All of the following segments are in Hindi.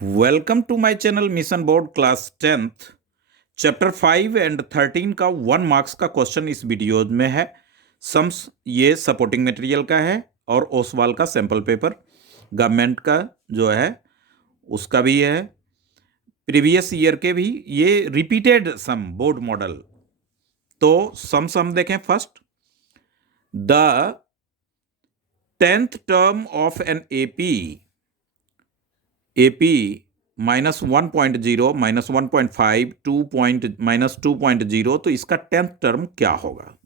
Welcome to my channel mission board class 10th chapter 5 and 13 का 1 मार्क्स का क्वेश्चन इस वीडियो में है। सम्स ये सपोर्टिंग मटेरियल का है और ओसवाल का सैंपल पेपर गवर्नमेंट का जो है उसका भी है, प्रीवियस ईयर के भी ये रिपीटेड सम बोर्ड मॉडल। तो सम्स हम देखें। First, the 10th term of an AP -1.0 -1.5 -2.0, तो इसका 10th टर्म क्या होगा?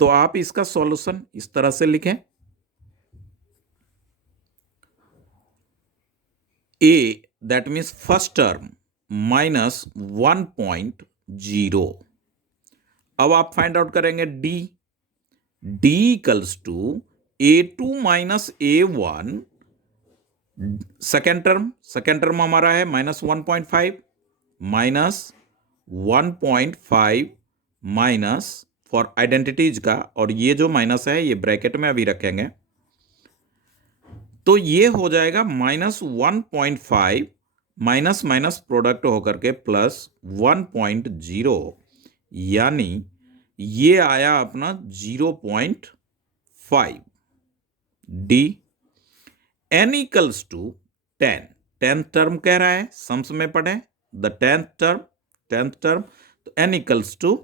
तो आप इसका सॉल्यूशन इस तरह से लिखें। A that means first term -1.0। अब आप फाइंड आउट करेंगे D equals to A2 - A1। Second term हमारा है -1.5 -1.5 माइनस फॉर आइडेंटिटीज का, और ये जो माइनस है ये ब्रैकेट में अभी रखेंगे, तो ये हो जाएगा -1.5 माइनस माइनस प्रोडक्ट होकर के +1.0, यानी ये आया अपना 0.5। D n equals to 10। 10th term कह रहा है, सम्स में पढ़े द 10th टर्म, तो n इक्वल्स टू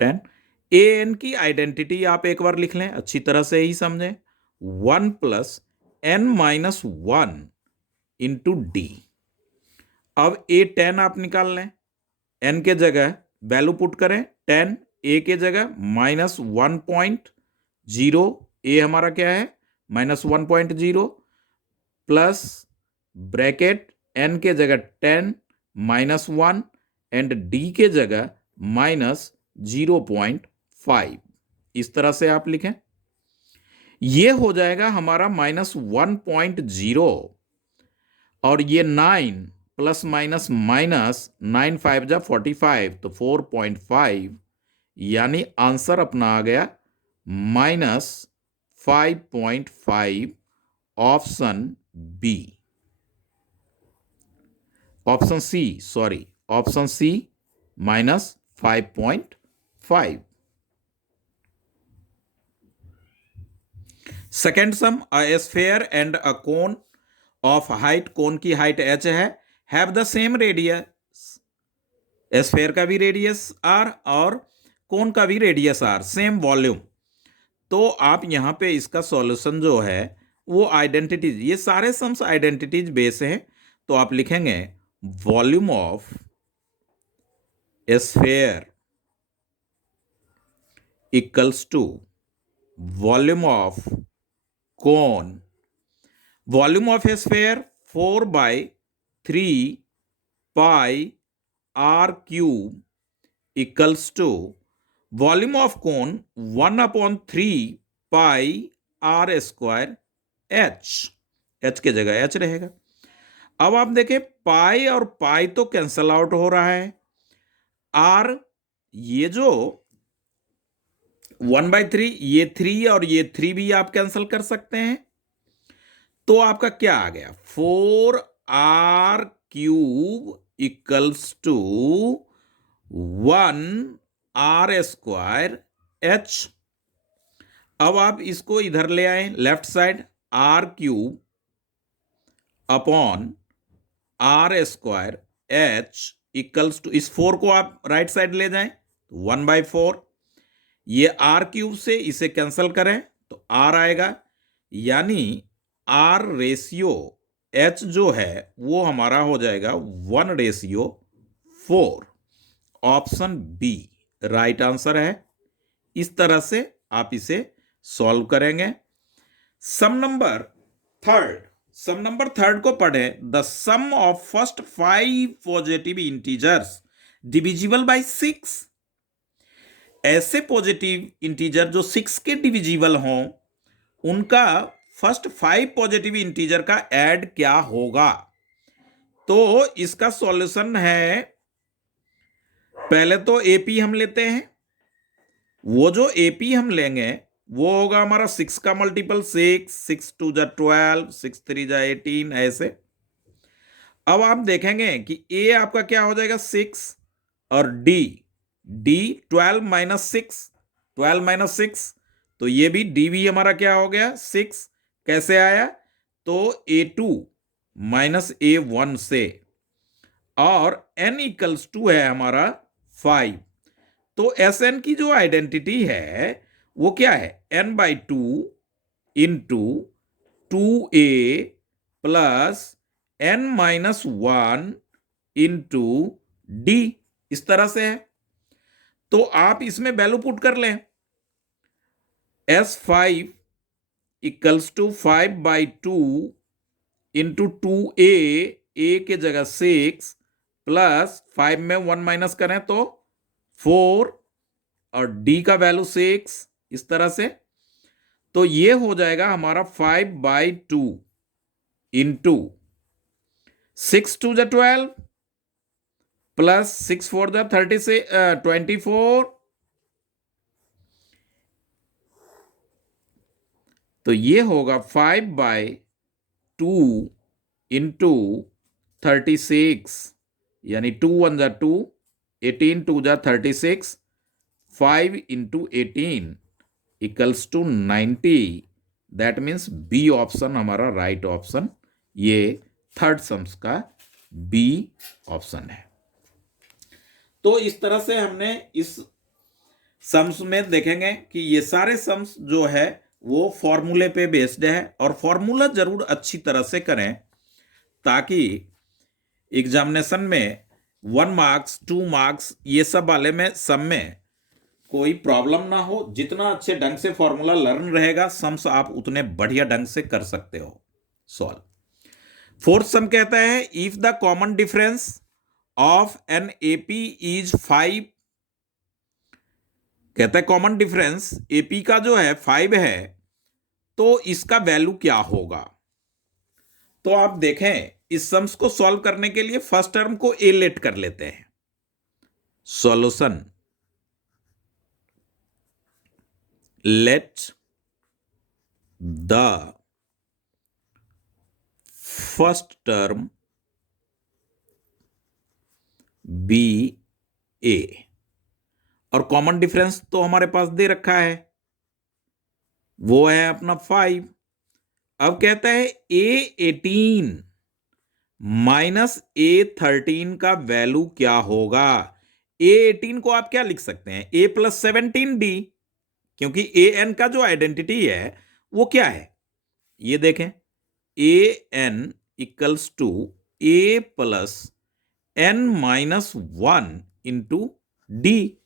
10। an की आइडेंटिटी आप एक बार लिख लें, अच्छी तरह से ही समझें। 1 + n-1 इंटू डी। अब A10 आप निकाल लें, n के जगह वैल्यू पुट करें 10, a के जगह -1.0, a हमारा क्या है -1.0 प्लस ब्रैकेट n के जगह 10 -1 एंड d के जगह -0.5। इस तरह से आप लिखें, ये हो जाएगा हमारा -1.0, और ये 9 प्लस माइनस माइनस 9 5 जा 45, तो 4.5, यानी आंसर अपना आ गया -5.5, option B, option C -5.5। Second sum, a sphere and a cone of height, cone की हाइट h है, have the same radius. Sphere का भी रेडियस r और कोन का भी रेडियस r, सेम वॉल्यूम। तो आप यहां पे इसका सॉल्यूशन जो है वो आइडेंटिटीज, ये सारे सम्स आइडेंटिटीज बेस हैं, तो आप लिखेंगे volume of sphere equals to volume of cone. Volume of sphere 4/3 pi r cube equals to volume of cone 1/3 pi r square h के जगह h रहेगा। अब आप देखें, पाई और पाई तो कैंसल आउट हो रहा है, r ये जो 1/3, ये 3 और ये 3 भी आप कैंसल कर सकते हैं, तो आपका क्या आ गया 4r cube equals to 1r square h। अब आप इसको इधर ले आए, left side r cube upon r square h equals to, इस 4 को आप राइट साइड ले जाएं, 1/4, ये r क्यूब से इसे कैंसिल करें तो r आएगा, यानी r रेशियो h जो है वो हमारा हो जाएगा 1/4। ऑप्शन बी राइट आंसर है। इस तरह से आप इसे सॉल्व करेंगे। सम नंबर थर्ड को पढ़ें। The sum of first 5 positive integers divisible by 6। ऐसे पॉजिटिव इंटीजर जो 6 के डिविजिबल हों, उनका फर्स्ट 5 पॉजिटिव इंटीजर का ऐड क्या होगा? तो इसका सॉल्यूशन है, पहले तो एपी हम लेते हैं, वो जो एपी हम लेंगे वो होगा हमारा 6 का मल्टीपल 6, 6 2 जा 12, 6 3 जा 18, ऐसे अब आप देखेंगे कि ए आपका क्या हो जाएगा 6 और डी डी 12 - 6 तो ये भी डी भी हमारा क्या हो गया 6 कैसे आया तो A2 - A1 से और n इक्वल्स टू है हमारा 5 तो एस एन की जो आइडेंटिटी है वो क्या है n/2 into 2a plus n-1 into D इस तरह से है। तो आप इसमें वैल्यू पुट कर लें S5 equals to 5/2 into 2a a के जगह 6 प्लस 5 में 1 माइनस करें तो 4 और d का वैल्यू 6 इस तरह से तो ये हो जाएगा हमारा 5/2 इंटू 6 2 जा 12 प्लस 6 4 जा 24 तो ये होगा 5/2 इंटू 36 यानी 2 1 जा 2 18 2 जा 36 5 into 18 equals to 90 that means B option हमारा राइट ऑप्शन ये थर्ड सम्स का बी ऑप्शन है। तो इस तरह से हमने इस सम्स में देखेंगे कि ये सारे सम्स जो है वो फॉर्मूले पे बेस्ड है और फॉर्मूला जरूर अच्छी तरह से करें ताकि एग्जामिनेशन में 1 मार्क्स 2 मार्क्स ये सब वाले में सम में कोई प्रॉब्लम ना हो। जितना अच्छे ढंग से फॉर्मूला लर्न रहेगा सम्स आप उतने बढ़िया ढंग से कर सकते हो सॉल्व। फोर्थ सम कहता है if the common difference of an AP is 5 कहता है कॉमन डिफरेंस एपी का जो है 5 है तो इसका वैल्यू क्या होगा। तो आप देखें इस सम्स को सॉल्व करने के लिए फर्स्ट टर्म को ए लेट कर लेते हैं solution let the first term be a और कॉमन डिफरेंस तो हमारे पास दे रखा है वो है अपना 5। अब कहता है A18 माइनस A13 का वैल्यू क्या होगा। A18 को आप क्या लिख सकते हैं A + 17D क्योंकि ए एन का जो आइडेंटिटी है वो क्या है ये देखें A N equals to A plus n-1 into D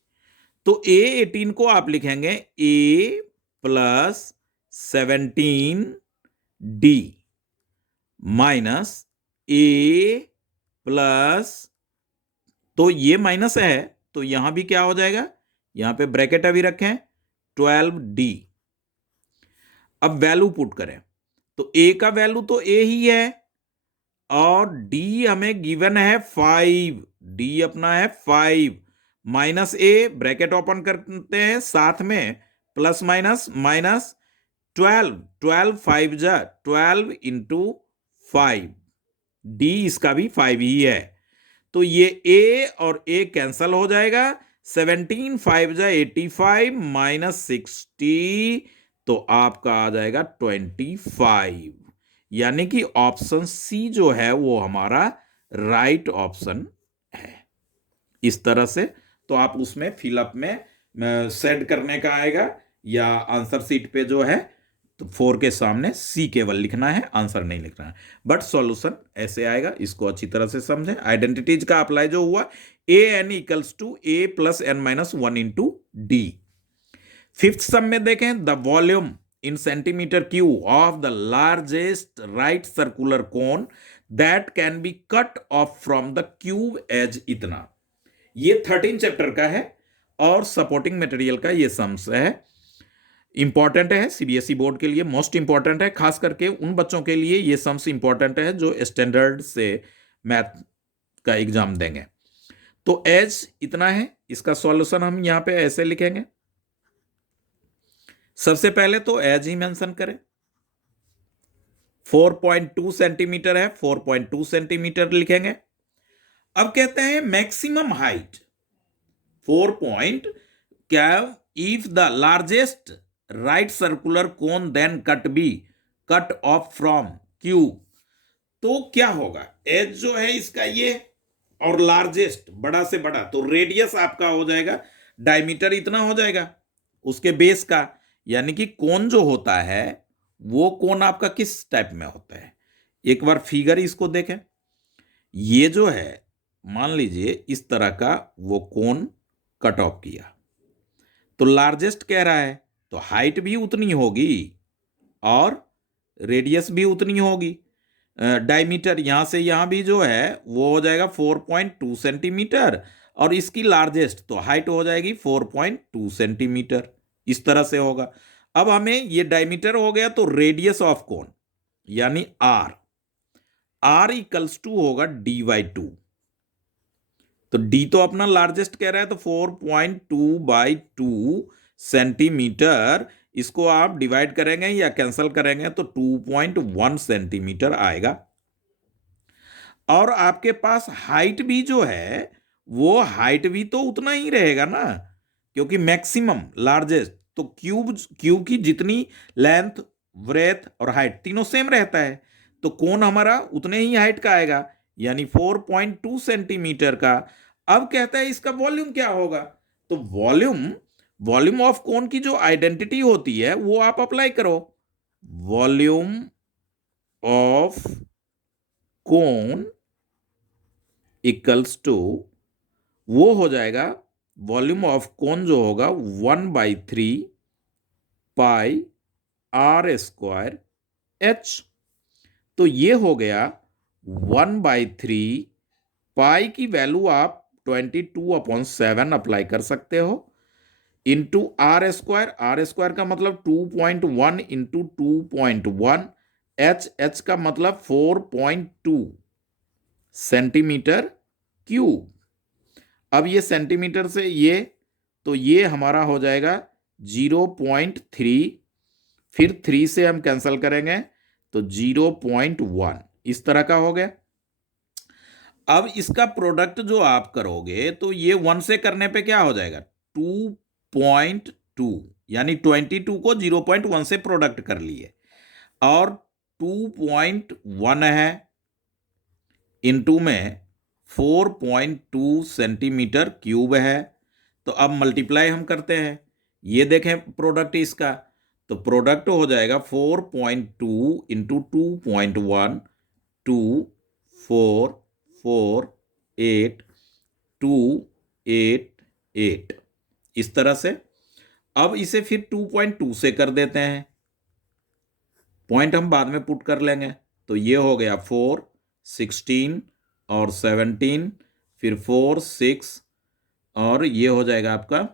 तो A18 को आप लिखेंगे A + 17D minus A plus तो ये माइनस है तो यहां भी क्या हो जाएगा यहां पे ब्रैकेट अभी रखें 12D। अब वैल्यू पुट करें तो ए का वैल्यू तो ए ही है और डी हमें गिवन है 5 डी अपना है 5 माइनस ए ब्रैकेट ओपन करते हैं साथ में प्लस माइनस माइनस 12 12 5 जा 12 इंटू 5 डी इसका भी 5 ही है तो ये ए और ए कैंसल हो जाएगा 17 5 जा 85 माइनस 60 तो आपका आ जाएगा 25 यानी कि ऑप्शन सी जो है वो हमारा राइट ऑप्शन है। इस तरह से तो आप उसमें फिलअप में सेट करने का आएगा या आंसर शीट पे जो है तो 4 के सामने सी केवल लिखना है आंसर नहीं लिखना है बट सॉल्यूशन ऐसे आएगा। इसको अच्छी तरह से समझें आइडेंटिटीज का अप्लाई जो हुआ A N equals to A plus n-1 into D. Fifth sum में देखें the volume in centimetre cube of the largest right circular cone that can be cut off from the cube edge इतना। ये 13 चैप्टर का है और सपोर्टिंग मटेरियल का ये सम्स है इंपॉर्टेंट है सीबीएसई बोर्ड के लिए मोस्ट इंपॉर्टेंट है खास करके उन बच्चों के लिए ये सम्स इंपॉर्टेंट है जो स्टैंडर्ड से मैथ का एग्जाम देंगे। तो एज इतना है इसका सॉल्यूशन हम यहां पे ऐसे लिखेंगे सबसे पहले तो एज ही मेंशन करें 4.2 सेंटीमीटर है, 4.2 सेंटीमीटर लिखेंगे। अब कहते हैं मैक्सिमम हाइट 4 पॉइंट, क्या, if the largest right circular cone then cut off from Q, तो क्या होगा, एज जो है इसका ये और लार्जेस्ट बड़ा से बड़ा, तो रेडियस आपका हो जाएगा, डायमीटर इतना हो जाएगा उसके बेस का। यानी कि कोन जो होता है वो कोन आपका किस टाइप में होता है, एक बार फिगर इसको देखें। ये जो है मान लीजिए इस तरह का वो कोन कट ऑफ किया, तो लार्जेस्ट कह रहा है तो हाइट भी उतनी होगी और रेडियस भी उतनी होगी। डायमीटर यहां से यहां भी जो है वो हो जाएगा 4.2 सेंटीमीटर, और इसकी लार्जेस्ट तो हाइट हो जाएगी 4.2 सेंटीमीटर, इस तरह से होगा। अब हमें ये डायमीटर हो गया, तो रेडियस ऑफ कोन यानी आर इक्वल्स टू होगा d/2। तो d तो अपना लार्जेस्ट कह रहा है, तो 4.2/2 सेंटीमीटर, इसको आप डिवाइड करेंगे या कैंसिल करेंगे तो 2.1 सेंटीमीटर आएगा। और आपके पास हाइट भी जो है वो हाइट भी तो उतना ही रहेगा ना, क्योंकि मैक्सिमम लार्जेस्ट तो क्यू की जितनी लेंथ, ब्रेथ और हाइट तीनों सेम रहता है, तो कोण हमारा उतने ही हाइट का आएगा, यानी 4.2 सेंटीमीटर का। अब कहता है इसका वॉल्यूम क्या होगा, तो वॉल्यूम ऑफ कोन की जो आइडेंटिटी होती है वो आप अप्लाई करो। Volume of cone equals to, वो हो जाएगा वॉल्यूम ऑफ कोन जो होगा 1/3 पाई r² h। तो ये हो गया 1/3 पाई की वैल्यू आप 22/7 अप्लाई कर सकते हो, इंटू r² का मतलब 2.1 इंटू 2.1, h का मतलब 4.2 सेंटीमीटर क्यूब। अब ये सेंटीमीटर से ये, तो ये हमारा हो जाएगा 0.3, फिर 3 से हम कैंसिल करेंगे तो 0.1, इस तरह का हो गया। अब इसका प्रोडक्ट जो आप करोगे तो ये 1 से करने पे क्या हो जाएगा, 2.2, यानी 22 को 0.1 से प्रोडक्ट कर लिए, और 2.1 है इंटू में 4.2 सेंटीमीटर क्यूब है। तो अब मल्टीप्लाई हम करते हैं, ये देखें प्रोडक्ट इसका, तो प्रोडक्ट हो जाएगा 4.2 इंटू 2.1, 2 4 4 8 2 8 8, इस तरह से। अब इसे फिर 2.2 से कर देते हैं, पॉइंट हम बाद में पुट कर लेंगे, तो ये हो गया 4 16 और 17, फिर 4 6 और ये हो जाएगा आपका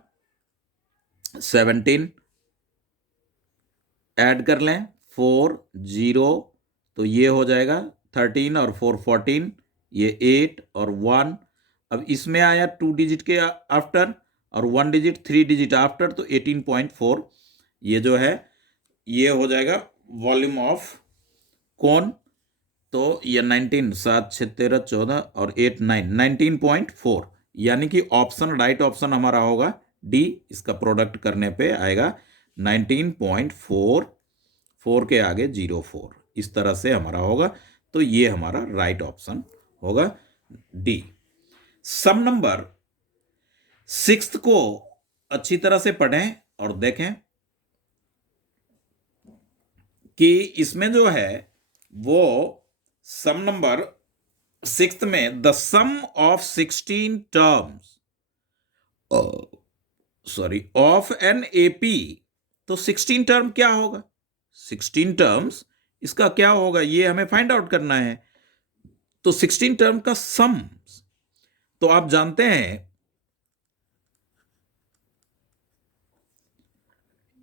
17, ऐड कर लें 4 0, तो ये हो जाएगा 13 और 4 14, ये 8 और 1। अब इसमें आया 2 डिजिट के आफ्टर और 1 डिजिट 3 डिजिट आफ्टर, तो 18.4 ये जो है ये हो जाएगा वॉल्यूम ऑफ कोन। तो ये 19 7 6 13 14 और 8 9 19.4, यानी कि ऑप्शन राइट ऑप्शन हमारा होगा डी, इसका प्रोडक्ट करने पे आएगा 19.4, 4 के आगे 04, इस तरह से हमारा होगा। तो ये हमारा राइट ऑप्शन होगा डी। सम नंबर 6 को अच्छी तरह से पढ़ें और देखें कि इसमें जो है वो सम नंबर 6 में the sum of 16 terms of an AP, तो 16 टर्म क्या होगा, 16 टर्म्स इसका क्या होगा ये हमें फाइंड आउट करना है। तो 16 टर्म का सम, तो आप जानते हैं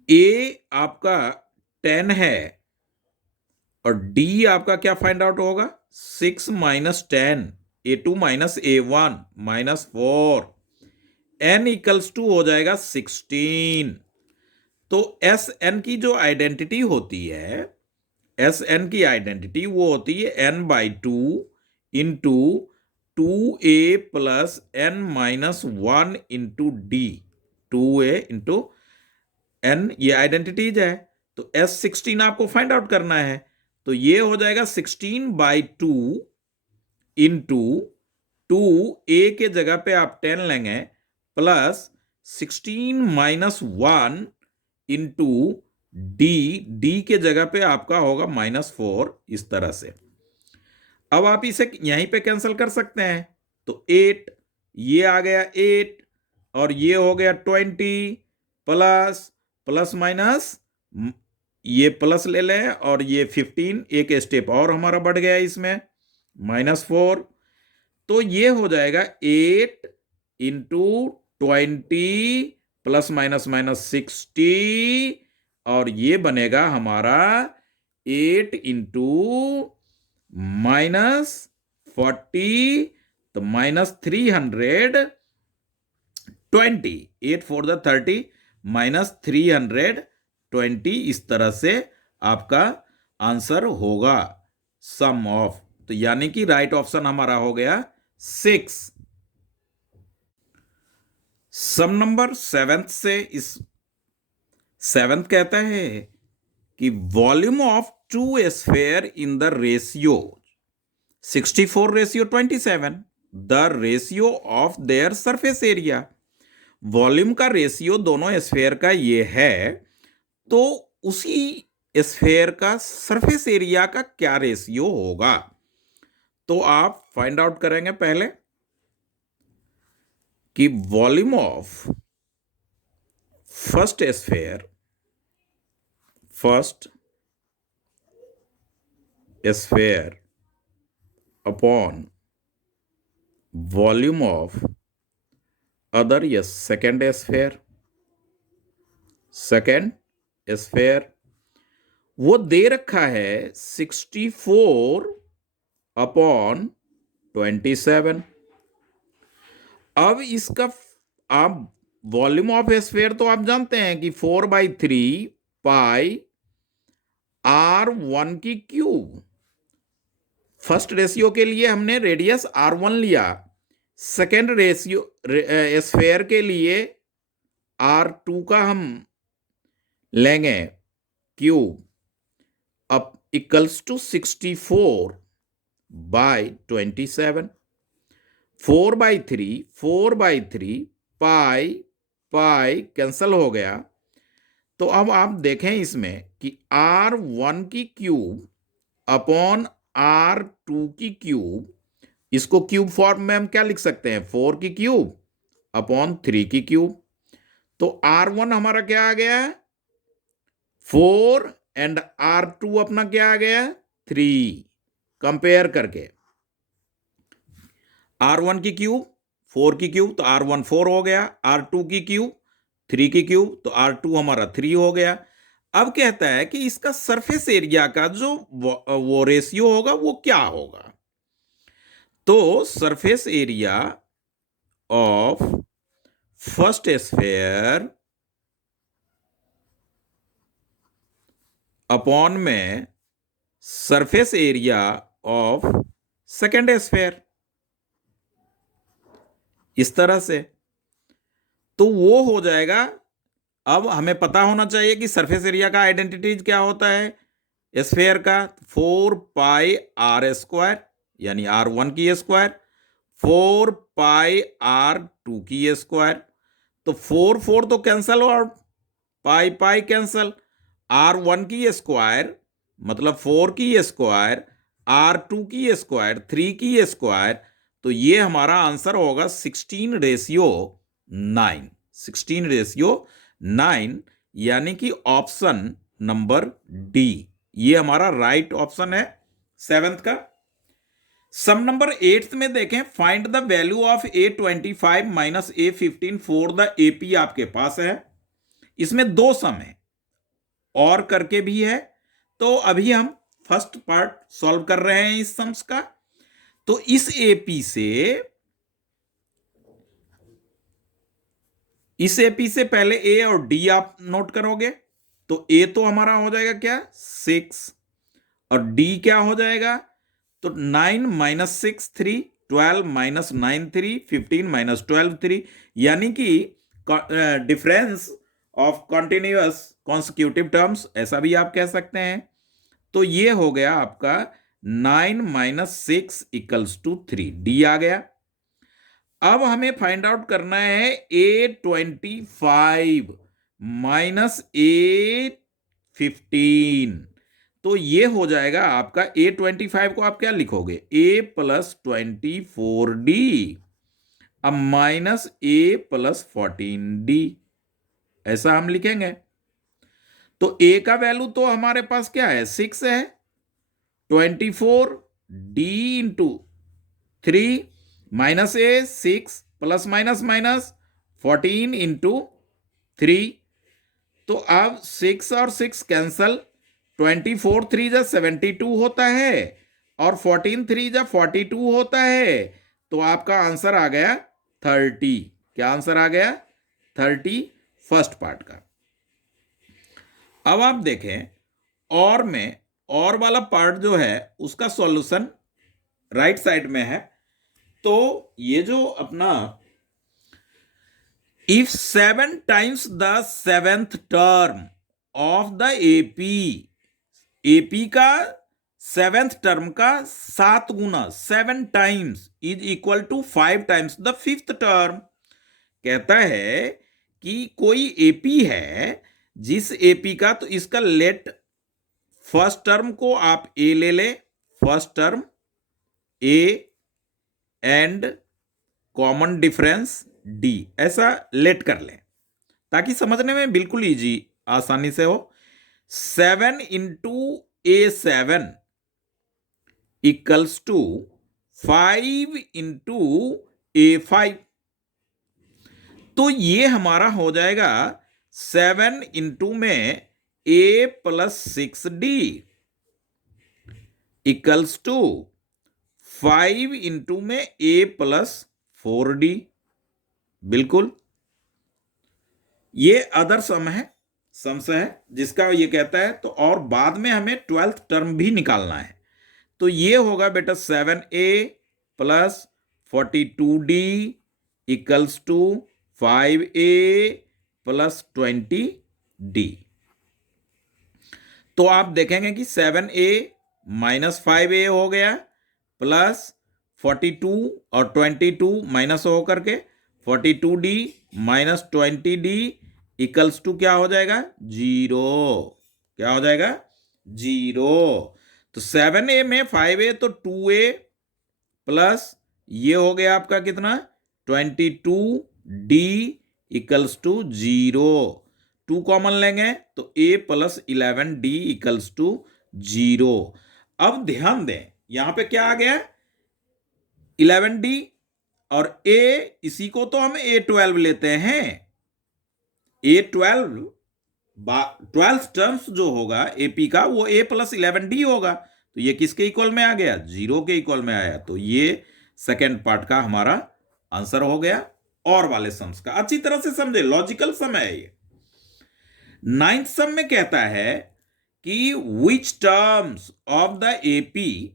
ए आपका 10 है और डी आपका क्या फाइंड आउट होगा, 6 minus 10, A2 minus A1 minus 4, n equals to हो जाएगा 16। तो एस एन की जो आइडेंटिटी होती है एस एन की आइडेंटिटी वो होती है n/2 into 2a plus n-1 into D, 2a into n, ये आइडेंटिटीज है। तो S16 आपको फाइंड आउट करना है, तो ये हो जाएगा 16/2 इंटू 2, a के जगह पे आप 10 लेंगे, प्लस 16-1 इंटू डी के जगह पे आपका होगा -4, इस तरह से। अब आप इसे यहीं पे कैंसिल कर सकते हैं, तो 8, ये आ गया 8 और ये हो गया 20 प्लस प्लस माइनस, ये प्लस ले लें और ये 15, एक स्टेप और हमारा बढ़ गया इसमें, -4। तो ये हो जाएगा 8 इंटू 20 प्लस माइनस माइनस 60 और ये बनेगा हमारा 8 इंटू -40, तो -320, 8 4 द 30 -320, इस तरह से आपका आंसर होगा सम ऑफ। तो यानी कि राइट ऑप्शन हमारा हो गया 6। सम नंबर 7 से, इस 7 कहता है कि volume of two sphere in the ratio 64:27, the ratio of their surface area. Volume का रेशियो दोनों स्फीयर का ये है, तो उसी स्फीयर का सरफेस एरिया का क्या रेशियो होगा, तो आप फाइंड आउट करेंगे पहले कि volume of first sphere upon volume of other, yes, second sphere, वो दे रखा है 64/27। अब इसका आप वॉल्यूम ऑफ स्फीयर तो आप जानते हैं कि 4/3 पाई R1 की क्यूब। फर्स्ट रेशियो के लिए हमने रेडियस R1 लिया, सेकेंड रेशियो स्फीयर के लिए R2 का हम लेंगे क्यूब, अब इक्वल्स टू 64/27, 4/3 पाई कैंसल हो गया। तो अब आप देखें इसमें कि R1 की क्यूब अपॉन R2 की क्यूब, इसको क्यूब फॉर्म में हम क्या लिख सकते हैं, 4 की क्यूब अपॉन 3 की क्यूब। तो R1 हमारा क्या आ गया, 4, एंड R2 अपना क्या आ गया, 3। कंपेयर करके R1 की क्यूब 4 की क्यूब, तो R1 4 हो गया, R2 की क्यूब 3 की क्यूब, तो R2 हमारा 3 हो गया। अब कहता है कि इसका सरफेस एरिया का जो वो रेशियो होगा वो क्या होगा, तो surface area of first sphere upon में surface area of second sphere, इस तरह से, तो वो हो जाएगा। अब हमें पता होना चाहिए कि सरफेस एरिया का आइडेंटिटीज क्या होता है स्फीयर का, 4πr², यानी R1 की स्क्वायर, 4πr2 की स्क्वायर, तो 4 तो कैंसल हो, पाई कैंसल, R1 की स्क्वायर मतलब 4 की स्क्वायर, R2 की स्क्वायर 3 की स्क्वायर, तो ये हमारा आंसर होगा 16:9, 16:9, यानी कि ऑप्शन नंबर डी, ये हमारा राइट ऑप्शन है 7th का। सम नंबर 8th में देखें, find the value of A25 minus A15 for the AP आपके पास है। इसमें 2 सम है और करके भी है, तो अभी हम फर्स्ट पार्ट सॉल्व कर रहे हैं इस सम्स का। तो इस AP से पहले A और D आप नोट करोगे, तो A तो हमारा हो जाएगा क्या, 6, और डी क्या हो जाएगा, तो 9 माइनस 6 3, 12 माइनस 9 3, 15 माइनस 12 3, यानी कि difference of continuous consecutive terms, ऐसा भी आप कह सकते हैं। तो ये हो गया आपका 9 माइनस 6 इक्वल्स टू 3, डी आ गया। अब हमें फाइंड आउट करना है A25 माइनस A15। तो ये हो जाएगा आपका A25 को आप क्या लिखोगे, A+24D, अब माइनस A+14D, ऐसा हम लिखेंगे। तो A का वैल्यू तो हमारे पास क्या है, 6 है, 24D into 3 minus A 6 plus minus minus 14 into 3। तो अब 6 और 6 कैंसल, 24 3 जा 72 होता है और 14 3 जा 42 होता है। तो आपका आंसर आ गया 30। क्या आंसर आ गया, 30 फर्स्ट पार्ट का। अब आप देखें और में, और वाला पार्ट जो है उसका सॉल्यूशन राइट साइड में है। तो ये जो अपना if 7 times the 7th term of the AP का 7th टर्म का 7 गुना 7 times is equal to 5 times the 5th term. कहता है कि कोई एपी है, जिस एपी का, तो इसका लेट फर्स्ट टर्म को आप ए ले ले, first term A and common difference D, ऐसा लेट कर लें ताकि समझने में बिल्कुल इजी आसानी से हो। 7 into A7 equals to 5 into A5। तो ये हमारा हो जाएगा 7 इंटू में A+6D इक्वल्स टू 5 इंटू में A+4D। बिल्कुल, ये अदर सम है, सम्स है जिसका ये कहता है। तो और बाद में हमें 12th टर्म भी निकालना है। तो ये होगा बेटा 7A plus 42D equals to 5A plus 20D। तो आप देखेंगे कि 7A माइनस 5A हो गया, प्लस 42 और 22 माइनस हो करके 42D minus 20D equals to क्या हो जाएगा, 0। क्या हो जाएगा, 0। तो 7A में 5A तो 2A प्लस ये हो गया आपका कितना, 22D इक्वल्स टू 0। 2 कॉमन लेंगे तो A plus 11D equals to 0। अब ध्यान दें यहां पे क्या आ गया, 11D, और A इसी को तो हम A12 लेते हैं। A12 12th टर्म्स जो होगा AP का वो A प्लस 11D होगा। तो ये किसके इक्वल में आ गया, 0 के इक्वल में आया। तो ये सेकेंड पार्ट का हमारा आंसर हो गया और वाले सम्स का। अच्छी तरह से समझे, लॉजिकल सम है ये। 9th सम में कहता है कि which terms of the AP,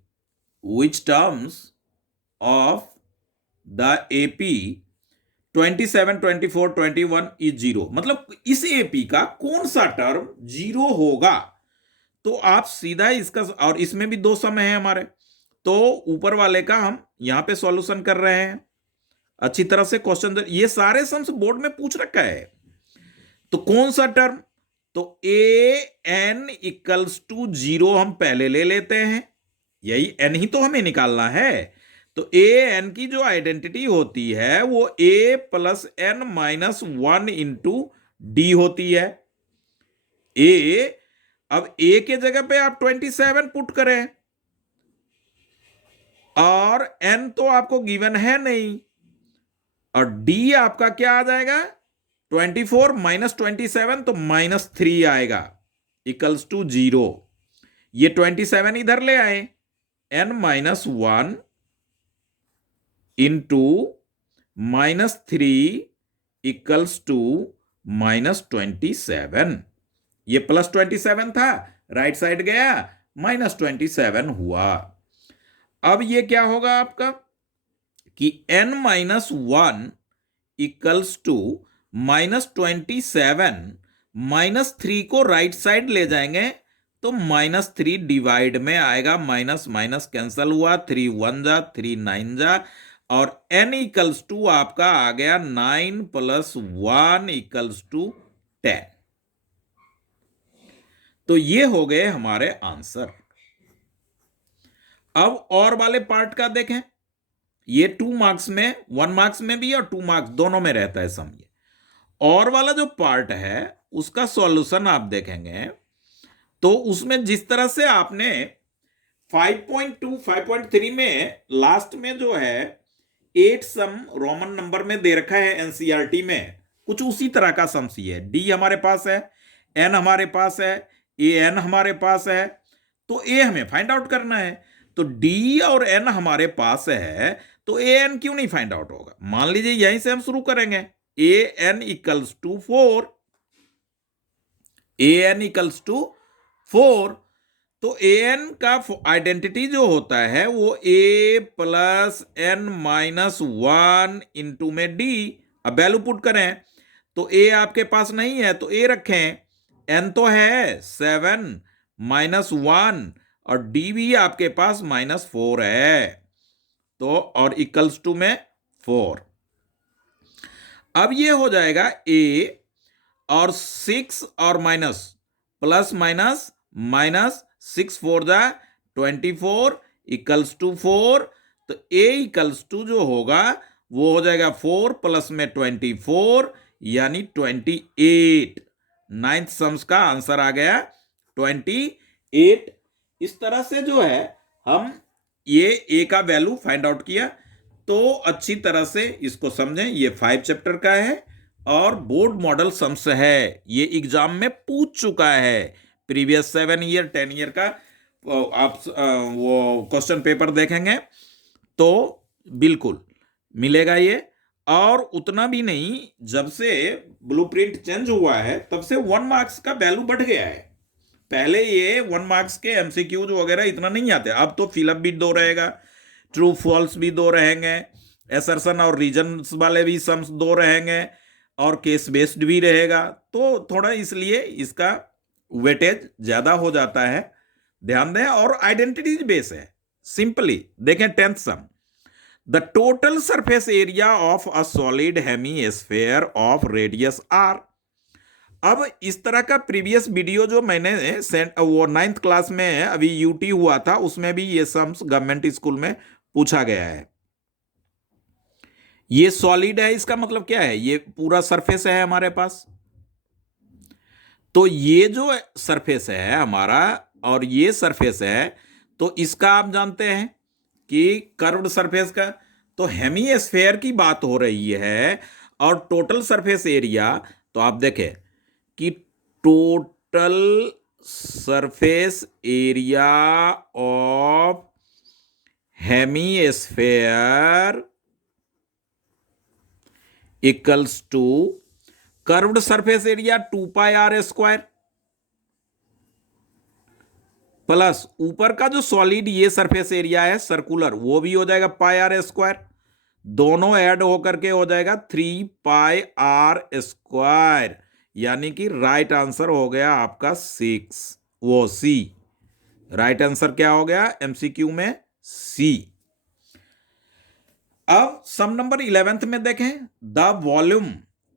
which terms of the AP 27, 24, 21 is 0, मतलब इस एपी का कौन सा टर्म 0 होगा। तो आप सीधा इसका, और इसमें भी 2 सम है हमारे, तो ऊपर वाले का हम यहां पे सॉल्यूशन कर रहे हैं। अच्छी तरह से क्वेश्चन, ये सारे सम्स बोर्ड में पूछ रखा है। तो कौन सा टर्म, तो an इक्वल्स टू 0 हम पहले ले लेते हैं, यही n ही तो हमें निकालना है। तो an की जो आइडेंटिटी होती है वो a plus n minus 1 into D होती है। a, अब a के जगह पे आप 27 पुट करें और n तो आपको गिवन है नहीं, और d आपका क्या आ जाएगा, 24 माइनस 27 तो -3 आएगा इक्वल्स टू 0। ये 27 इधर ले आए, n minus 1 into -3 equals to -27। ये +27 था, राइट साइड गया, -27 हुआ। अब ये क्या होगा आपका कि n-1 इक्वल्स टू -27 -3 को राइट साइड ले जाएंगे तो -3 डिवाइड में आएगा, माइनस माइनस कैंसल हुआ, 3 1 जा, 3 9 जा, और n इक्वल्स टू आपका आ गया 9 + 1 इक्वल्स टू 10। तो ये हो गए हमारे आंसर। अब और वाले पार्ट का देखें, ये 2 मार्क्स में, 1 मार्क्स में भी और 2 मार्क्स दोनों में रहता है सम। ये और वाला जो पार्ट है उसका सॉल्यूशन आप देखेंगे तो उसमें जिस तरह से आपने 5.2 5.3 में लास्ट में जो है 8 सम रोमन नंबर में दे रखा है एनसीईआरटी में, कुछ उसी तरह का सम सी है। डी हमारे पास है, एन हमारे पास है, ए एन हमारे पास है, तो ए हमें फाइंड आउट करना है। तो डी और एन हमारे पास है तो ए एन क्यों नहीं फाइंड आउट होगा। मान लीजिए यहीं से हम शुरू करेंगे, A N equals to 4, A N equals to 4, तो ए एन का आइडेंटिटी जो होता है वो ए प्लस एन माइनस 1 इंटू में डी। अब वैल्यू पुट करें तो ए आपके पास नहीं है तो ए रखें, एन तो है 7 -1 और डी भी आपके पास -4 है, तो और इक्वल्स टू में 4। अब ये हो जाएगा ए और 6 और माइनस प्लस माइनस माइनस 6 4 जा 24 इक्वल्स टू 4, तो ए इक्वल्स टू जो होगा वो हो जाएगा 4 प्लस में 24 यानी 28। नाइन्थ सम्स का आंसर आ गया 28। इस तरह से जो है हम ये ए का वैल्यू फाइंड आउट किया। तो अच्छी तरह से इसको समझें, ये 5 चैप्टर का है और बोर्ड मॉडल सम्स है, ये एग्जाम में पूछ चुका है। प्रीवियस 7 ईयर 10 ईयर का आप वो क्वेश्चन पेपर देखेंगे तो बिल्कुल मिलेगा ये। और उतना भी नहीं, जब से ब्लूप्रिंट चेंज हुआ है तब से 1 मार्क्स का वैल्यू बढ़ गया है। पहले ये 1 मार्क्स के एमसीक्यूज वगैरह इतना नहीं आते, अब तो फिलअप भी 2 रहेगा, ट्रू फॉल्स भी 2 रहेंगे, एसर्शन और रीजन्स वाले भी सम्स 2 रहेंगे और केस बेस्ड भी रहेगा। तो थोड़ा इसलिए इसका वेटेज ज्यादा हो जाता है, ध्यान दें। और आइडेंटिटी बेस है। सिंपली देखें 10th sum, the total surface area of a solid hemisphere of radius R. अब इस तरह का प्रीवियस वीडियो जो मैंने वो 9th क्लास में अभी यूटी हुआ था उसमें भी ये सम्स गवर्नमेंट स्कूल में पूछा गया है। ये सॉलिड है, इसका मतलब क्या है, ये पूरा सरफेस है हमारे पास। तो ये जो सरफेस है हमारा और ये सरफेस है, तो इसका आप जानते हैं कि कर्व्ड सरफेस का, तो हेमीस्फेयर की बात हो रही है। और टोटल सरफेस एरिया, तो आप देखें कि total surface area of hemisphere equals to curved surface area 2πr² plus ऊपर का जो सॉलिड ये सरफेस एरिया है सर्कुलर, वो भी हो जाएगा πr², दोनों ऐड होकर के हो जाएगा 3πr², यानी कि राइट आंसर हो गया आपका 6, वो सी। राइट आंसर क्या हो गया एमसीक्यू में, सी। अब सम नंबर 11th में देखें, the volume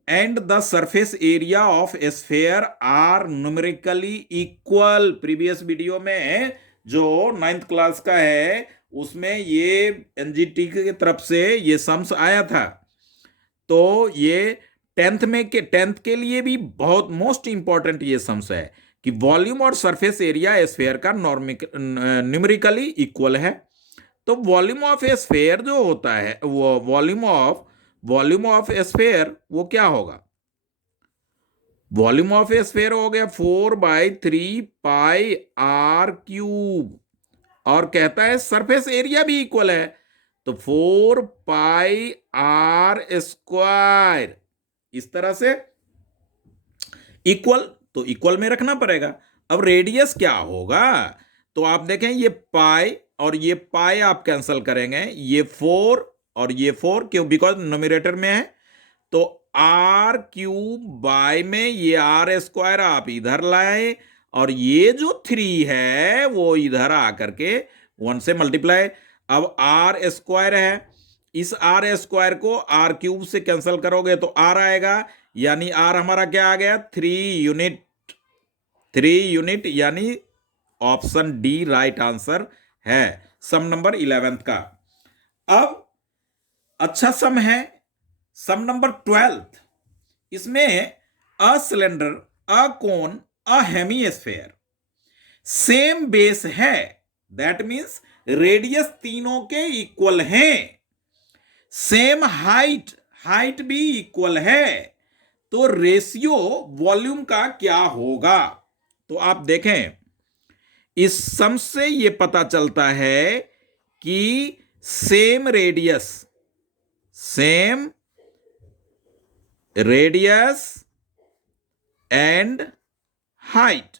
and the surface area of sphere are numerically equal. Previous video में जो 9th क्लास का है उसमें ये एनजीटी की तरफ से ये सम्स आया था। तो ये 10th के लिए भी बहुत मोस्ट इंपॉर्टेंट ये सम्स है कि वॉल्यूम और सरफेस एरिया स्फेयर का न्यूमेरिकली इक्वल है। तो वॉल्यूम ऑफ ए स्फेयर जो होता है, वो वॉल्यूम ऑफ ए स्फेयर वो क्या होगा, वॉल्यूम ऑफ ए स्फेयर हो गया 4/3πr³। और कहता है सरफेस एरिया भी इक्वल है, तो 4πr²। इस तरह से इक्वल, तो इक्वल में रखना पड़ेगा। अब रेडियस क्या होगा, तो आप देखें ये पाई और ये पाई आप कैंसिल करेंगे, ये 4 और ये 4, क्यों? बिकॉज न्यूमरेटर में है। तो आर क्यूब बाय में ये आर स्क्वायर आप इधर लाए और ये जो 3 है वो इधर आकर के 1 से मल्टीप्लाई। अब आर स्क्वायर है, इस आर स्क्वायर को आर क्यूब से कैंसिल करोगे तो आर आएगा, यानी आर हमारा क्या आ गया? 3 यूनिट। 3 यूनिट यानी ऑप्शन डी राइट आंसर है सम नंबर 11th का। अब अच्छा सम है सम नंबर 12th। इसमें a cylinder, a cone, a hemisphere same base है, दैट मींस रेडियस तीनों के इक्वल हैं, सेम हाइट, हाइट भी इक्वल है, तो रेशियो वॉल्यूम का क्या होगा? तो आप देखें इस सम से यह पता चलता है कि सेम रेडियस एंड हाइट।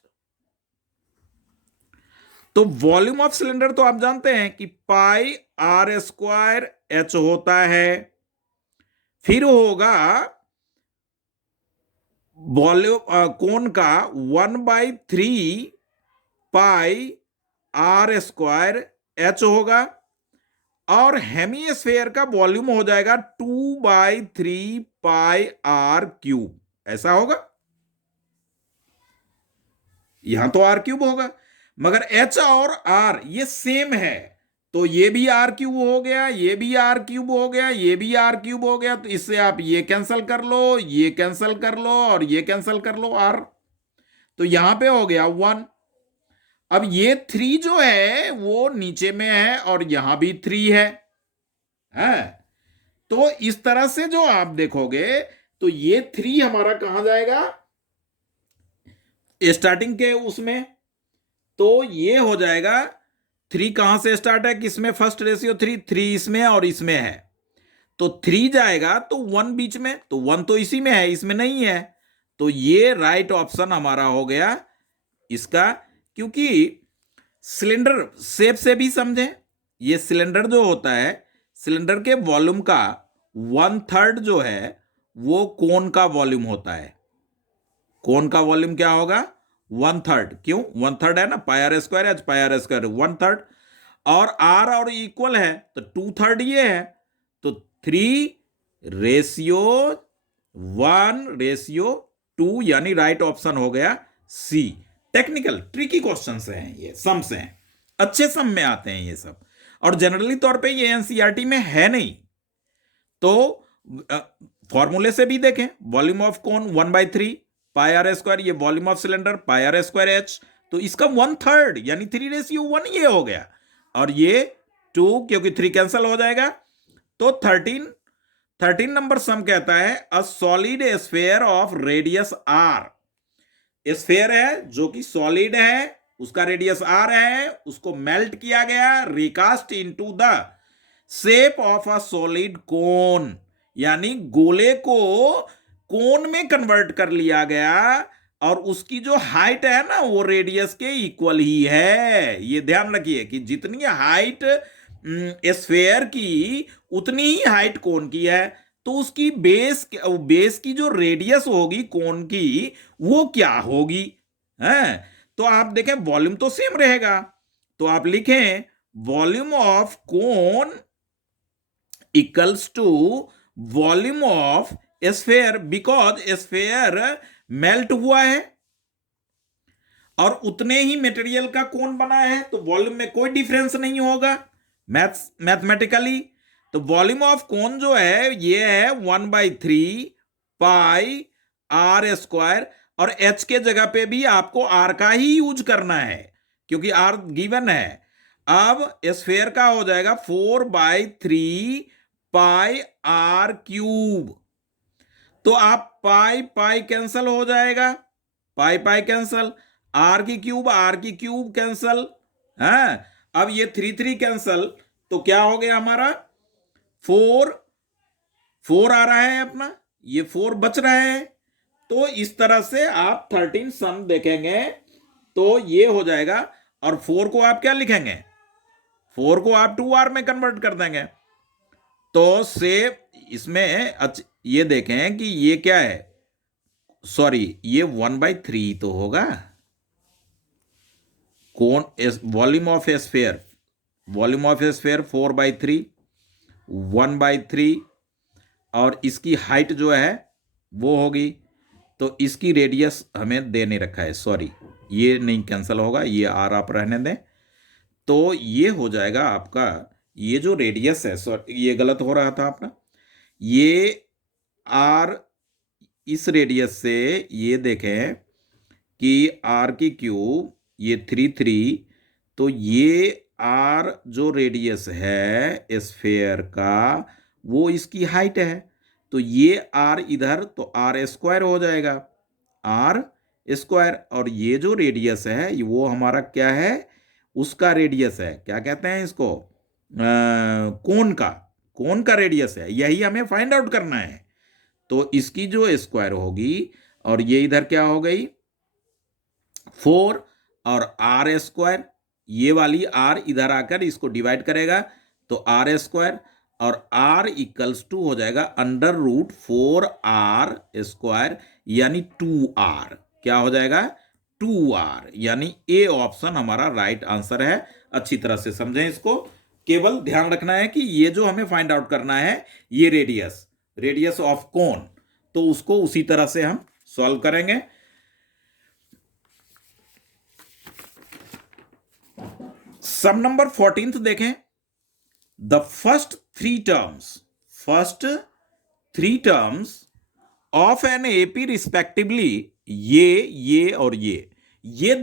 तो वॉल्यूम ऑफ सिलेंडर तो आप जानते हैं कि पाई आर स्क्वायर एच होता है, फिर होगा वॉल्यूम कोन का 1/3 पाई आर स्क्वायर एच होगा, और हेमीस्फेयर का वॉल्यूम हो जाएगा 2/3 पाई आर क्यूब, ऐसा होगा। यहां तो आर क्यूब होगा, मगर एच और आर ये सेम है, तो ये भी आर क्यूब हो गया, ये भी आर क्यूब हो गया, ये भी आर क्यूब हो गया, तो इससे आप ये कैंसिल कर लो, ये कैंसिल कर लो और ये कैंसिल कर लो आर, तो यहां पे हो गया 1। अब ये 3 जो है वो नीचे में है और यहां भी 3 है। तो इस तरह से जो आप देखोगे तो ये 3 हमारा कहां जाएगा? स्टार्टिंग के उसमें, तो ये हो जाएगा 3 कहां से स्टार्ट है, किसमें? फर्स्ट रेशियो 3, 3 इसमें और इसमें है, तो 3 जाएगा तो 1 बीच में, तो 1 तो इसी में है, इसमें नहीं है, तो ये राइट ऑप्शन हमारा हो गया इसका। क्योंकि सिलेंडर शेप से भी समझें, ये सिलेंडर जो होता है, सिलेंडर के वॉल्यूम का 1/3 जो है वो कोन का वॉल्यूम होता है। कोन का वॉल्यूम क्या होगा? 1/3। क्यों 1/3 है ना, pi R square H, pi R square 1/3, और आर और इक्वल है तो 2/3 ये है, तो 3:1:2, यानी राइट ऑप्शन हो गया सी। टेक्निकल ट्रिकी क्वेश्चन हैं ये, सम से हैं, अच्छे सम में आते हैं ये सब, और जनरली तौर पे ये एनसीईआरटी में है नहीं। तो फॉर्मूले से भी देखें, volume of cone 1/3 pi R square, ये volume of cylinder pi R square H, तो इसका 1/3 यानी 3:1 ये हो गया, और ये 2 क्योंकि 3 कैंसिल हो जाएगा, तो 13 नंबर सम कहता है a solid sphere of radius R. Sphere है जो कि सॉलिड है, उसका रेडियस आर है, उसको मेल्ट किया गया, recast into the shape of a solid कोन, यानी गोले को कोन में कन्वर्ट कर लिया गया, और उसकी जो हाइट है ना वो रेडियस के इक्वल ही है। ये ध्यान रखिए कि जितनी हाइट स्फेयर की उतनी ही हाइट कोन की है, तो उसकी बेस की जो रेडियस होगी कोन की वो क्या होगी है। तो आप देखें वॉल्यूम तो सेम रहेगा, तो आप लिखें volume of cone equals to volume of sphere, because sphere melt हुआ है और उतने ही मटेरियल का कोन बना है, तो वॉल्यूम में कोई डिफरेंस नहीं होगा मैथमेटिकली। तो वॉल्यूम ऑफ कोन जो है ये है 1/3 पाई आर स्क्वायर, और एच के जगह पे भी आपको आर का ही यूज करना है क्योंकि आर गिवन है। अब स्फेयर का हो जाएगा 4/3 पाई आर क्यूब, तो आप पाई पाई कैंसल हो जाएगा, पाई पाई कैंसल, आर की क्यूब कैंसल है। अब ये 3 कैंसल, तो क्या हो गया हमारा 4 आ रहा है अपना, ये 4 बच रहा है। तो इस तरह से आप 13 सम देखेंगे तो ये हो जाएगा और 4 को आप क्या लिखेंगे, 4 को आप 2r में कन्वर्ट कर देंगे। तो से इसमें ये देखें कि ये क्या है, सॉरी ये 1/3 तो होगा। कौन volume of A sphere, volume of A sphere 4/3, 1/3, और इसकी हाइट जो है वो होगी। तो इसकी रेडियस हमें दे नहीं रखा है, सॉरी ये नहीं कैंसिल होगा, ये आर आप रहने दें। तो ये हो जाएगा आपका, ये जो रेडियस है, सॉरी ये गलत हो रहा था आपका, ये आर इस रेडियस से ये देखें कि आर की क्यूब ये 3 तो ये आर जो रेडियस है स्फीयर का वो इसकी हाइट है। तो ये आर इधर तो आर स्क्वायर हो जाएगा, आर स्क्वायर, और ये जो रेडियस है वो हमारा क्या है, उसका रेडियस है, क्या कहते हैं इसको, कोन का रेडियस है, यही हमें फाइंड आउट करना है। तो इसकी जो स्क्वायर होगी, और ये इधर क्या हो गई 4, और आर स्क्वायर, ये वाली आर इधर आकर इसको डिवाइड करेगा तो आर स्क्वायर, और r इक्वल्स टू हो जाएगा √4r स्क्वायर यानी 2r। क्या हो जाएगा 2r, यानी ए ऑप्शन हमारा राइट आंसर है। अच्छी तरह से समझें इसको, केवल ध्यान रखना है कि ये जो हमें फाइंड आउट करना है ये रेडियस ऑफ कोन, तो उसको उसी तरह से हम सॉल्व करेंगे। सम नंबर 14 देखें। The first three terms of an AP respectively, ये और ये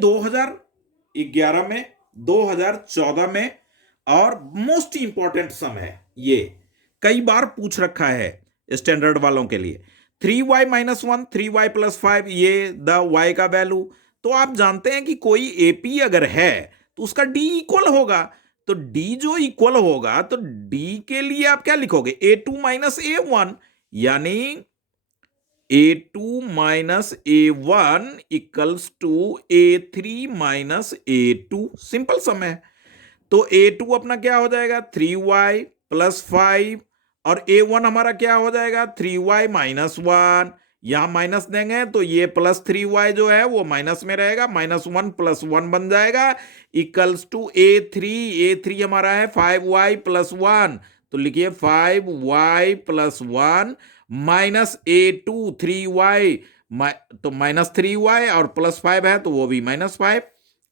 2011 में, 2014 में, और मोस्ट इंपॉर्टेंट सम है, ये कई बार पूछ रखा है स्टैंडर्ड वालों के लिए। 3y-1 3y+5, ये द y का वैल्यू। तो आप जानते हैं कि कोई एपी अगर है तो उसका डी इक्वल होगा, तो डी जो इक्वल होगा तो डी के लिए आप क्या लिखोगे, a2 - a1, यानी a2 - a1 equals to a3 - a2। Simple सम है। तो a2 अपना क्या हो जाएगा 3y+5, और a1 हमारा क्या हो जाएगा 3y-1, यहां माइनस देंगे तो ये +3y जो है वो माइनस में रहेगा, -1 + 1 बन जाएगा, इक्वल्स टू a3 हमारा है 5y+1, तो लिखिए 5y+1 -a2 3y, तो -3y, और +5 है तो वो भी -5।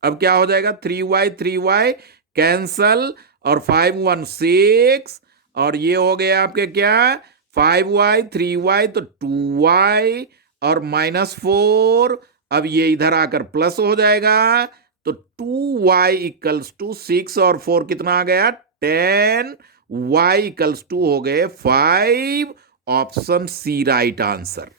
अब क्या हो जाएगा 3y कैंसल, और 5 × 6, और ये हो गया आपके क्या 5y 3y तो 2y, और -4, अब ये इधर आकर प्लस हो जाएगा, तो 2y इक्वल्स टू 6 और 4 कितना आ गया 10, y इक्वल्स टू हो गए 5। Option C right answer.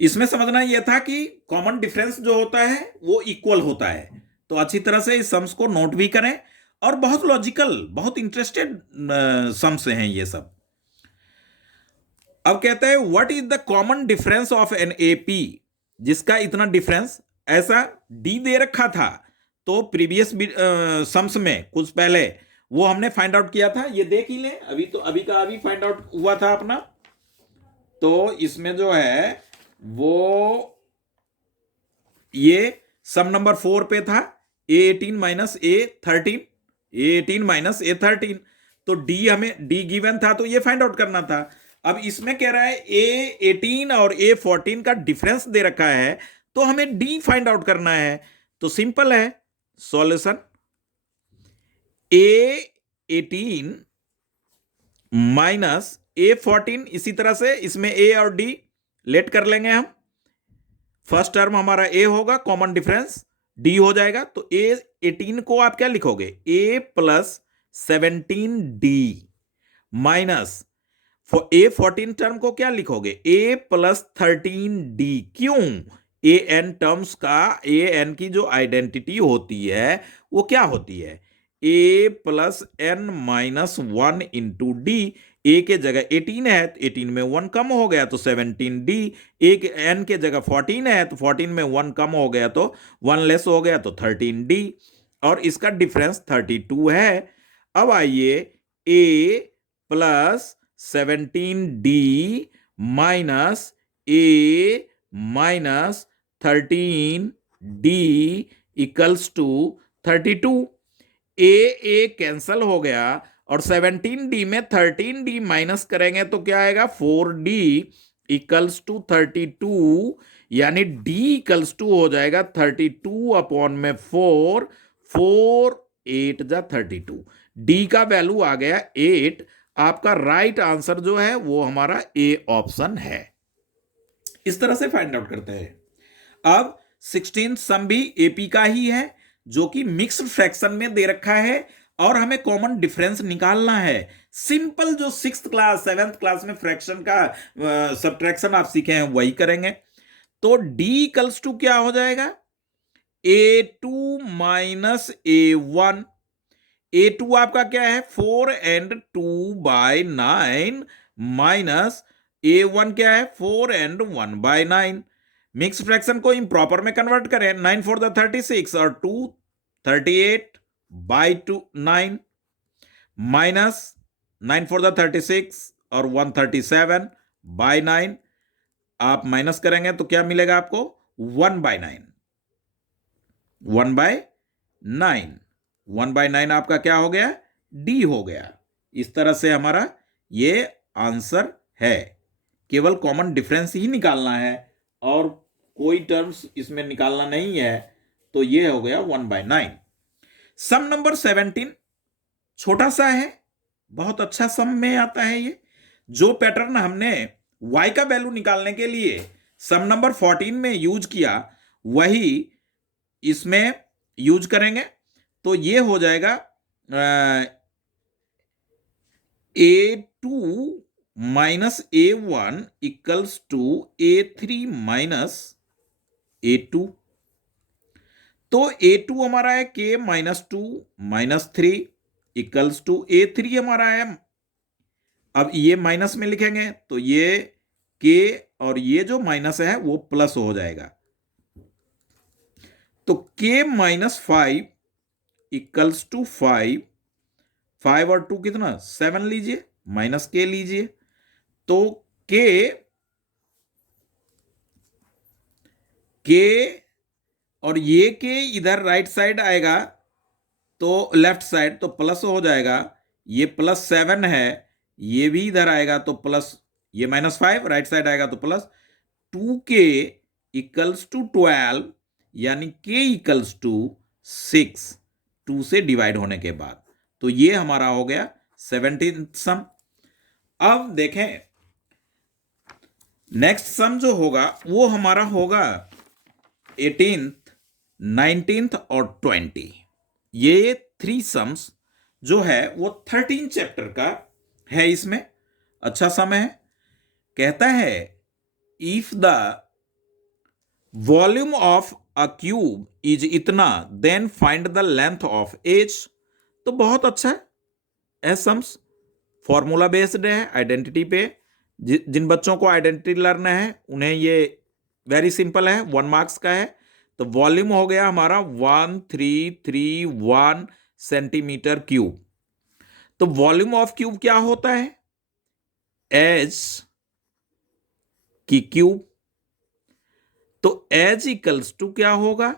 इसमें समझना यह था कि कॉमन डिफरेंस जो होता है वो इक्वल होता है। तो अच्छी तरह से इस सम्स को नोट भी करें, और बहुत लॉजिकल, बहुत इंटरेस्टेड सम्स हैं ये सब। अब कहते हैं what is the common difference of an AP, जिसका इतना डिफरेंस, ऐसा डी दे रखा था। तो प्रीवियस सम्स में कुछ पहले वो हमने फाइंड आउट किया था, ये देख ही लें, अभी का अभी फाइंड आउट हुआ था अपना। तो इसमें जो है वो ये सम नंबर 4 पे था, a18 - a13, तो डी हमें डी गिवन था तो ये फाइंड आउट करना था। अब इसमें कह रहा है a18 और a14 का डिफरेंस दे रखा है, तो हमें डी फाइंड आउट करना है। तो सिंपल है सॉल्यूशन, a18 - a14, इसी तरह से इसमें a और d लेट कर लेंगे हम। फर्स्ट टर्म हमारा a होगा, कॉमन डिफरेंस d हो जाएगा, तो a18 को आप क्या लिखोगे a + 17d minus a14 term को क्या लिखोगे a + 13d। क्यों, an टर्म्स का an की जो आइडेंटिटी होती है वो क्या होती है, A plus N minus 1 into D. A के जगह 18 है तो 18 में 1 कम हो गया तो 17 डी। एन के जगह 14 है तो 14 में 1 कम हो गया तो 1 लेस हो गया तो 13 डी, और इसका डिफरेंस 32 है। अब आइए A plus 17 D minus A minus 13 D equals to 32। A cancel हो गया और 17D में 13D माइनस करेंगे तो क्या आएगा 4D इक्वल्स टू 32, यानी D इक्वल्स टू हो जाएगा 32 अपॉन में 4, 4 8 जा 32। D का वैल्यू आ गया 8। आपका राइट आंसर जो है वो हमारा ए ऑप्शन है। इस तरह से फाइंड आउट करते हैं। अब 16 सम भी एपी का ही है, जो कि मिक्स्ड फ्रैक्शन में दे रखा है और हमें कॉमन डिफरेंस निकालना है। सिंपल जो 6th क्लास 7th क्लास में फ्रैक्शन का सब्ट्रैक्शन आप सीखे हैं वही करेंगे। तो d इक्वल्स टू क्या हो जाएगा, a2 माइनस a1। a2 आपका क्या है 4 and 2 by 9 माइनस a1 क्या है 4 and 1 by 9। मिक्स फ्रैक्शन को इम्प्रॉपर में कन्वर्ट करें, 9 4 द 36 और 2 38 बाई 9 माइनस 9 4 द 36 और 137 बाई 9। आप माइनस करेंगे तो क्या मिलेगा आपको 1 बाई 9, 1 बाई 9, 1 बाई 9 आपका क्या हो गया डी हो गया। इस तरह से हमारा ये आंसर है। केवल कॉमन डिफरेंस ही निकालना है और कोई टर्म्स इसमें निकालना नहीं है। तो ये हो गया 1 बाई 9। सम नंबर 17 छोटा सा है, बहुत अच्छा सम में आता है ये। जो पैटर्न हमने y का वैल्यू निकालने के लिए सम नंबर 14 में यूज किया वही इसमें यूज करेंगे। तो ये हो जाएगा a2 minus a1 equals to a3 minus a2। तो a2 हमारा है k minus 2 minus 3 equals to a3 हमारा है, अब ये माइनस में लिखेंगे तो ये k और ये जो माइनस है वो प्लस हो जाएगा। तो k माइनस 5 इक्वल्स टू 5, 5 और 2 कितना 7 लीजिए माइनस k लीजिए। तो k और ये के इधर राइट साइड आएगा तो लेफ्ट साइड तो प्लस हो जाएगा, ये प्लस 7 है, ये भी इधर आएगा तो प्लस, ये माइनस 5 राइट साइड आएगा तो प्लस 2k इक्वल्स टू 12, यानी k इक्वल्स टू 6 2 से डिवाइड होने के बाद। तो ये हमारा हो गया 17th सम। अब देखें नेक्स्ट सम जो होगा वो हमारा होगा 18th 19th और 20। ये 3 सम्स जो है वो 13 चैप्टर का है। इसमें अच्छा सम है, कहता है if the volume of a cube is इतना then find the length of edge. तो बहुत अच्छा है सम्स, फॉर्मूला बेस्ड है आइडेंटिटी पे। जिन बच्चों को आइडेंटिटी लर्न है उन्हें ये वेरी सिंपल है, 1 मार्क्स का है। तो वॉल्यूम हो गया हमारा 1331 सेंटीमीटर क्यूब। तो वॉल्यूम ऑफ क्यूब क्या होता है एज की क्यूब। तो एज इक्वल्स टू क्या होगा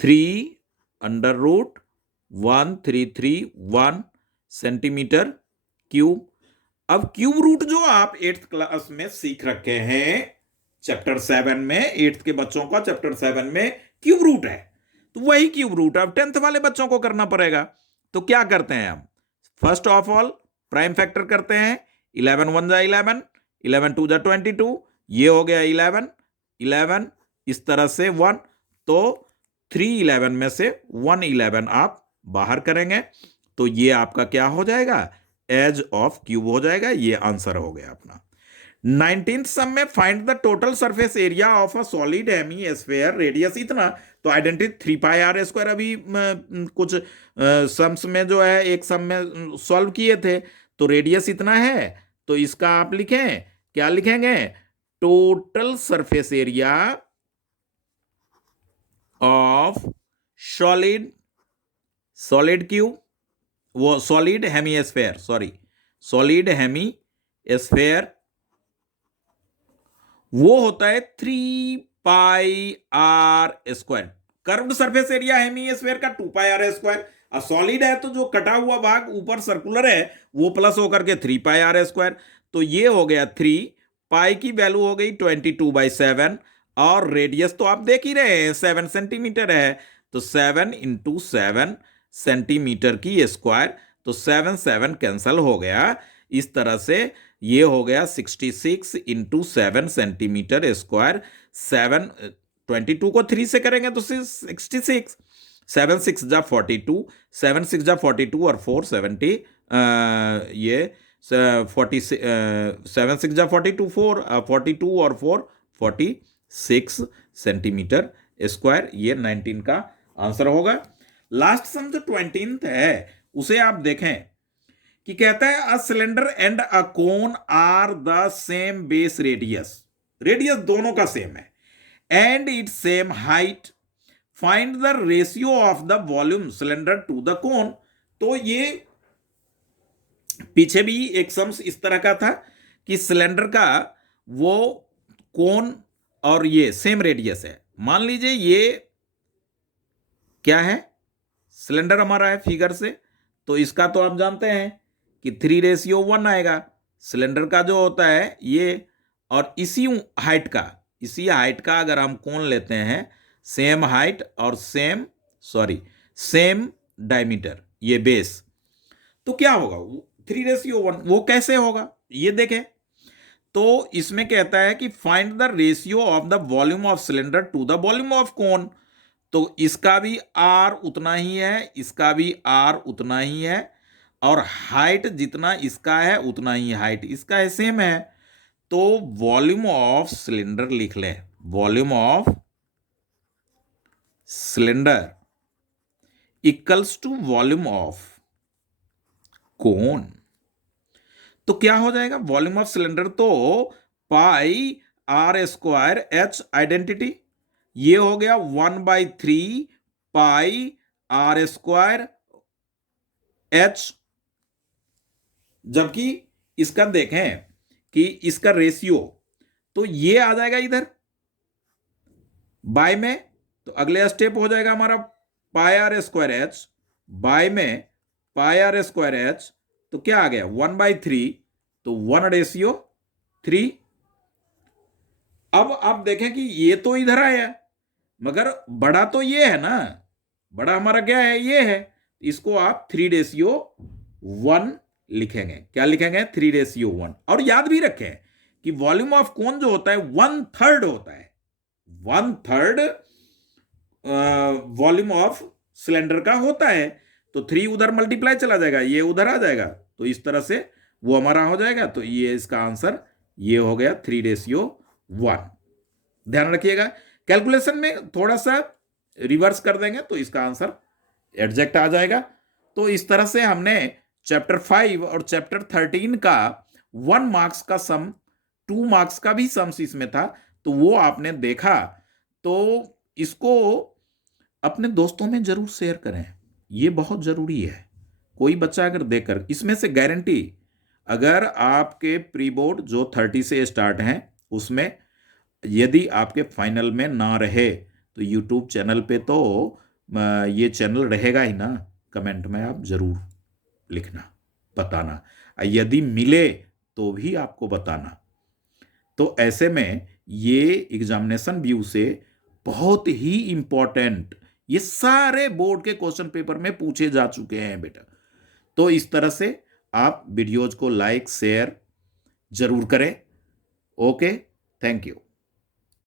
3√1331 सेंटीमीटर क्यूब। अब क्यूब रूट जो आप 8th क्लास में सीख रखे हैं चैप्टर 7 में, 8th के बच्चों का चैप्टर 7 में क्यूब रूट है, तो वही क्यूब रूट अब 10th वाले बच्चों को करना पड़ेगा। तो क्या करते हैं हम, first of all prime factor करते हैं, 11 1 जा 11, 11 2 जा 22, ये हो गया 11 11 इस तरह से 1, तो 3 11 में से 1 11 आप बाहर करेंगे तो ये आपका क्या हो जाएगा एज ऑफ क्यूब हो जाएगा। ये आंसर हो गया अपना। 19th सम में find the total surface area of a solid hemisphere, radius इतना, तो आइडेंटिटी 3 पाई आर स्क्वायर। अभी कुछ सम्स में जो है एक सम में सॉल्व किए थे, तो रेडियस इतना है, तो इसका आप लिखें, क्या लिखेंगे, total surface area of solid, solid cube, वो solid hemisphere, sorry solid hemisphere, वो होता है 3 pi R square. Curved surface area hemisphere का 2 पाई आर स्क्वायर। अब सॉलिड है तो जो कटा हुआ भाग ऊपर सर्कुलर है वो प्लस होकर के 3 पाई आर स्क्वायर। तो ये हो गया 3 पाई की वैल्यू हो गई 22/7, और रेडियस तो आप देख ही रहे हैं 7 सेंटीमीटर है, तो 7 × 7 सेंटीमीटर की स्क्वायर, तो 7 7 कैंसल हो गया। इस तरह से ये हो गया 66 × 7 सेंटीमीटर स्क्वायर। 7 22 को 3 से करेंगे तो 66, 7 6 जा 42, 7 6 जा 42 और 4 70, ये 40, 7 6 जा 42, 42 और 4 46 सेंटीमीटर स्क्वायर। ये 19 का आंसर होगा। लास्ट सम जो 20th है उसे आप देखें कि कहता है a cylinder and a cone are the same base radius, radius दोनों का सेम है, and it same height, find the ratio of the volume cylinder to the cone. तो ये पीछे भी एक सम्स इस तरह का था कि सिलेंडर का वो कोन और ये सेम रेडियस है। मान लीजिए ये क्या है, सिलेंडर हमारा है फिगर से, तो इसका तो आप जानते हैं कि 3:1 आएगा सिलेंडर का जो होता है ये, और इसी हाइट का अगर हम कोण लेते हैं, सेम हाइट और सेम डायमीटर, ये बेस, तो क्या होगा 3:1। वो कैसे होगा ये देखें। तो इसमें कहता है कि find the ratio of the volume of cylinder to the volume of cone. तो इसका भी आर उतना ही है, इसका भी आर उतना ही है, और हाइट जितना इसका है उतना ही हाइट इसका है, सेम है। तो वॉल्यूम ऑफ सिलेंडर लिख लें, volume of cylinder equals to volume of cone. तो क्या हो जाएगा, वॉल्यूम ऑफ सिलेंडर तो pi R square H identity, ये हो गया 1/3 पाई आर स्क्वायर एच। जबकि इसका देखें कि इसका रेशियो, तो ये आ जाएगा इधर बाय में, तो अगले स्टेप हो जाएगा हमारा पाई आर स्क्वायर एच बाय में पाई आर स्क्वायर एच, तो क्या आ गया 1/3, तो 1:3। अब आप देखें कि ये तो इधर आया, मगर बड़ा तो ये है ना, बड़ा हमारा क्या है, ये है, इसको आप 3:1 लिखेंगे। क्या लिखेंगे, 3:1। और याद भी रखें कि वॉल्यूम ऑफ कोन जो होता है 1/3 होता है, 1/3 वॉल्यूम ऑफ सिलेंडर का होता है। तो 3 उधर मल्टीप्लाई चला जाएगा, ये उधर आ जाएगा, तो इस तरह से वो हमारा हो जाएगा। तो ये इसका आंसर ये हो गया 3:1। ध्यान रखिएगा, कैलकुलेशन में थोड़ा सा रिवर्स कर देंगे तो इसका आंसर एग्जैक्ट आ जाएगा। तो इस तरह से हमने चैप्टर 5 और चैप्टर 13 का 1 मार्क्स का सम, 2 मार्क्स का भी सम्स इसमें था, तो वो आपने देखा। तो इसको अपने दोस्तों में जरूर शेयर करें, ये बहुत जरूरी है। कोई बच्चा अगर देकर, इसमें से गारंटी, अगर आपके प्री बोर्ड जो 30 से स्टार्ट हैं उसमें यदि आपके फाइनल में ना रहे तो यूट्यूब चैनल पे तो ये चैनल रहेगा ही ना, कमेंट में आप जरूर लिखना, बताना, यदि मिले तो भी आपको बताना। तो ऐसे में ये एग्जामिनेशन व्यू से बहुत ही इंपॉर्टेंट, ये सारे बोर्ड के क्वेश्चन पेपर में पूछे जा चुके हैं बेटा। तो इस तरह से आप वीडियोज को लाइक शेयर जरूर करें। Okay, thank you.